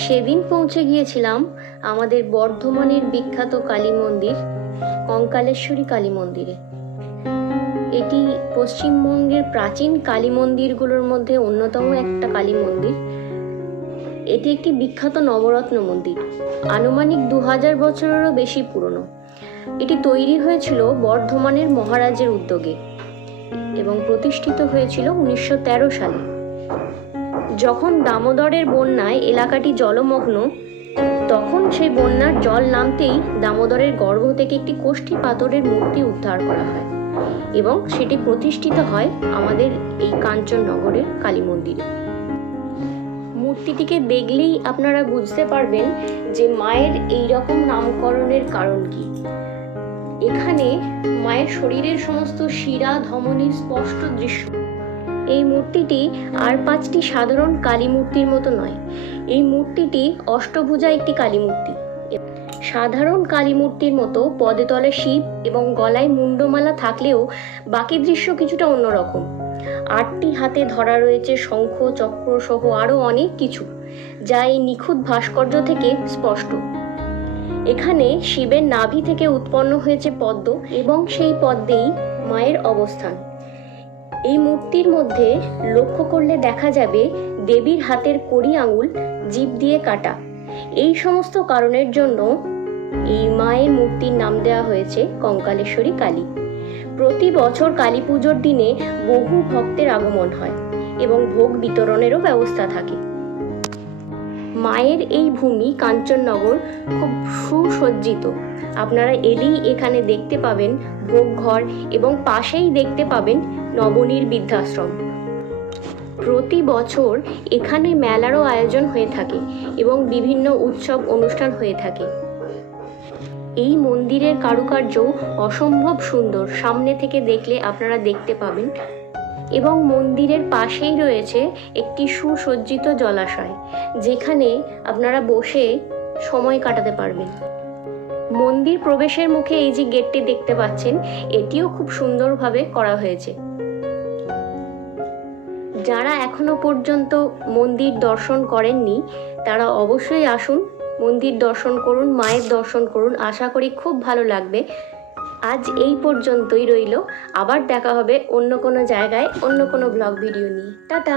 সেদিন পৌঁছে গিয়েছিলাম আমাদের বর্ধমানের বিখ্যাত কালী মন্দির কঙ্কালেশ্বরী কালী মন্দিরে। এটি পশ্চিমবঙ্গের প্রাচীন কালী মন্দিরগুলোর মধ্যে অন্যতম একটা কালী মন্দির। এটি একটি বিখ্যাত নবরত্ন মন্দির, আনুমানিক 2000 বছরেরও বেশি পুরনো। এটি তৈরি হয়েছিল বর্ধমানের মহারাজের উদ্যোগে এবং প্রতিষ্ঠিত হয়েছিল 1913 সালে। যখন দামোদরের বন্যায় এলাকাটি জলমগ্ন, তখন সেই বন্যার জল নামতেই দামোদরের গর্ভ থেকে একটি কোষ্ঠী পাথরের মূর্তি উদ্ধার করা হয় এবং সেটি প্রতিষ্ঠিত হয় আমাদের এই কাঞ্চননগরের কালী মন্দিরে। মূর্তিটিকে দেখলেই আপনারা বুঝতে পারবেন যে মায়ের এই রকম নামকরণের কারণ কি। এখানে মায়ের শরীরের সমস্ত শিরা ধমনীর স্পষ্ট দৃশ্য। এই মূর্তিটি আর 5টি সাধারণ কালী মূর্তির মতো নয়। এই মূর্তিটি অষ্টভুজা একটি কালী মূর্তি। সাধারণ কালী মূর্তির মতো পদে তলে শিব এবং গলায় মুন্ডমালা থাকলেও বাকি দৃশ্য কিছুটা অন্যরকম। 8টি হাতে ধরা রয়েছে শঙ্খ চক্র সহ আরো অনেক কিছু, যা এই নিখুঁত ভাস্কর্য থেকে স্পষ্ট। এখানে শিবের নাভি থেকে উৎপন্ন হয়েছে পদ্ম এবং সেই পদ্মেই মায়ের অবস্থান। এই মূর্তির মধ্যে লক্ষ্য করলে দেখা যাবে দেবীর হাতের কড়ি আঙুল জিভ দিয়ে কাটা। এই সমস্ত কারণের জন্য এই মায়ের মূর্তির নাম দেওয়া হয়েছে কঙ্কালেশ্বরী কালী। প্রতি বছর কালী পুজোর দিনে বহু ভক্তের আগমন হয় এবং ভোগ বিতরণেরও ব্যবস্থা থাকে। মায়ের এই ভূমি কাঞ্চননগর খুব সুসজ্জিত। আপনারা এলেই এখানে দেখতে পাবেন ভোগঘর এবং পাশেই দেখতে পাবেন নবনীর বৃদ্ধাশ্রম। প্রতি বছর এখানে মেলারও আয়োজন হয়ে থাকে এবং বিভিন্ন উৎসব অনুষ্ঠান হয়ে থাকে। এই মন্দিরের কারুকার্য অসম্ভব সুন্দর, সামনে থেকে দেখলে আপনারা দেখতে পাবেন। এবং মন্দিরের পাশেই রয়েছে একটি সুসজ্জিত জলাশয়, যেখানে আপনারা বসে সময় কাটাতে পারবেন। মন্দির প্রবেশের মুখে এই যে গেটটি দেখতে পাচ্ছেন, এটিও খুব সুন্দরভাবে করা হয়েছে। যারা এখনো পর্যন্ত মন্দির দর্শন করেননি, তারা অবশ্যই আসুন, মন্দির দর্শন করুন, মায়ের দর্শন করুন। আশা করি খুব ভালো লাগবে। আজ এই পর্যন্তই রইল। আবার দেখা হবে অন্য কোনো জায়গায় অন্য কোনো ব্লগ ভিডিও নিয়ে। টাটা।